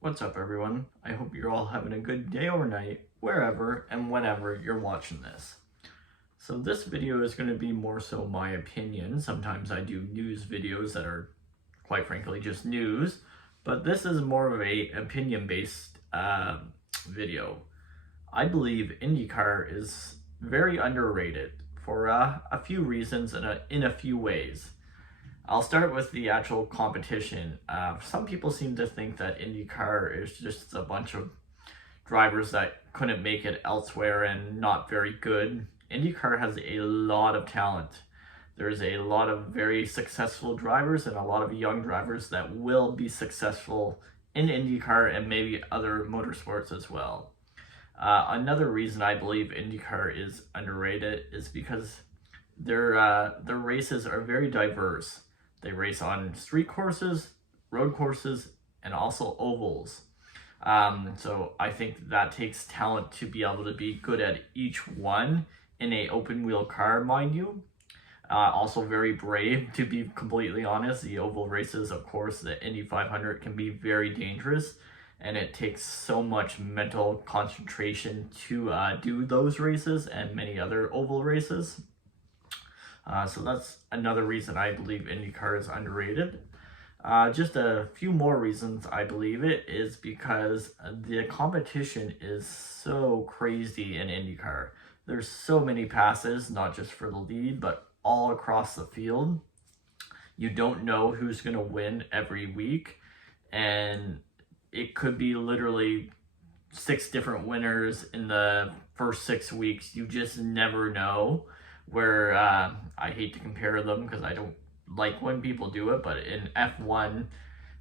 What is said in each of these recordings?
What's up, everyone? I hope you're all having a good day or night, wherever and whenever you're watching this. So this video is going to be more so my opinion. Sometimes I do news videos that are, quite frankly, just news, but this is more of a opinion-based video. I believe IndyCar is very underrated for a few reasons and in a few ways. I'll start with the actual competition. Some people seem to think that IndyCar is just a bunch of drivers that couldn't make it elsewhere and not very good. IndyCar has a lot of talent. There's a lot of very successful drivers and a lot of young drivers that will be successful in IndyCar and maybe other motorsports as well. Another reason I believe IndyCar is underrated is because their races are very diverse. They race on street courses, road courses, and also ovals. So I think that takes talent to be able to be good at each one in a open wheel car, mind you. Also very brave, to be completely honest. The oval races, of course, the Indy 500 can be very dangerous, and it takes so much mental concentration to do those races and many other oval races. So that's another reason I believe IndyCar is underrated. Just a few more reasons I believe it is because the competition is so crazy in IndyCar. There's so many passes, not just for the lead, but all across the field. You don't know who's going to win every week, and it could be literally 6 different winners in the first 6 weeks. You just never know. Where I hate to compare them because I don't like when people do it, but in F1,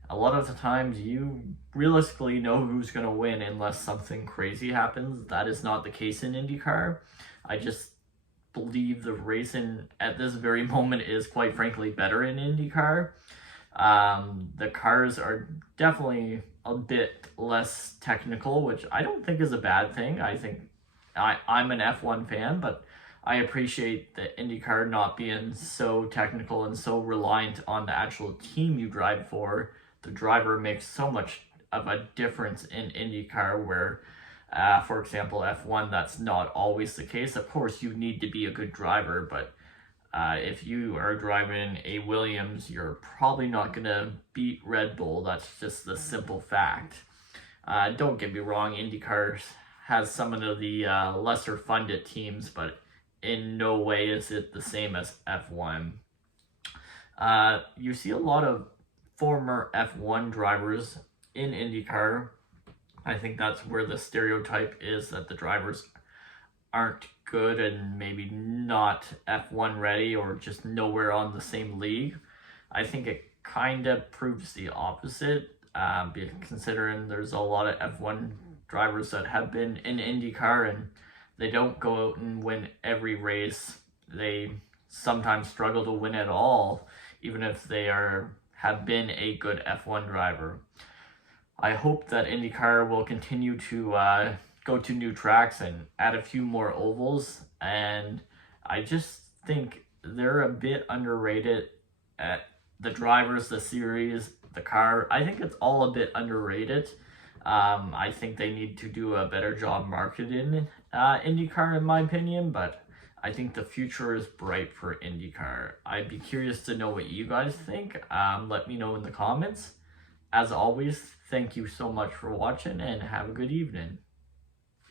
a lot of the times you realistically know who's going to win unless something crazy happens. That is not the case in IndyCar. I just believe the racing at this very moment is quite frankly better in IndyCar. The cars are definitely a bit less technical, which I don't think is a bad thing. I think I'm an F1 fan, but I appreciate the IndyCar not being so technical and so reliant on the actual team you drive for. The driver makes so much of a difference in IndyCar where, for example, F1, that's not always the case. Of course, you need to be a good driver, but if you are driving a Williams, you're probably not going to beat Red Bull. That's just the simple fact. Don't get me wrong, IndyCar has some of the lesser funded teams, but in no way is it the same as F1. You see a lot of former F1 drivers in IndyCar. I think that's where the stereotype is that the drivers aren't good and maybe not F1 ready or just nowhere on the same league. I think it kind of proves the opposite, considering there's a lot of F1 drivers that have been in IndyCar and they don't go out and win every race. They sometimes struggle to win at all, even if they have been a good F1 driver. I hope that IndyCar will continue to go to new tracks and add a few more ovals. And I just think they're a bit underrated at the drivers, the series, the car. I think it's all a bit underrated. I think they need to do a better job marketing IndyCar in my opinion, but I think the future is bright for IndyCar. I'd be curious to know what you guys think. Let me know in the comments. As always, thank you so much for watching and have a good evening.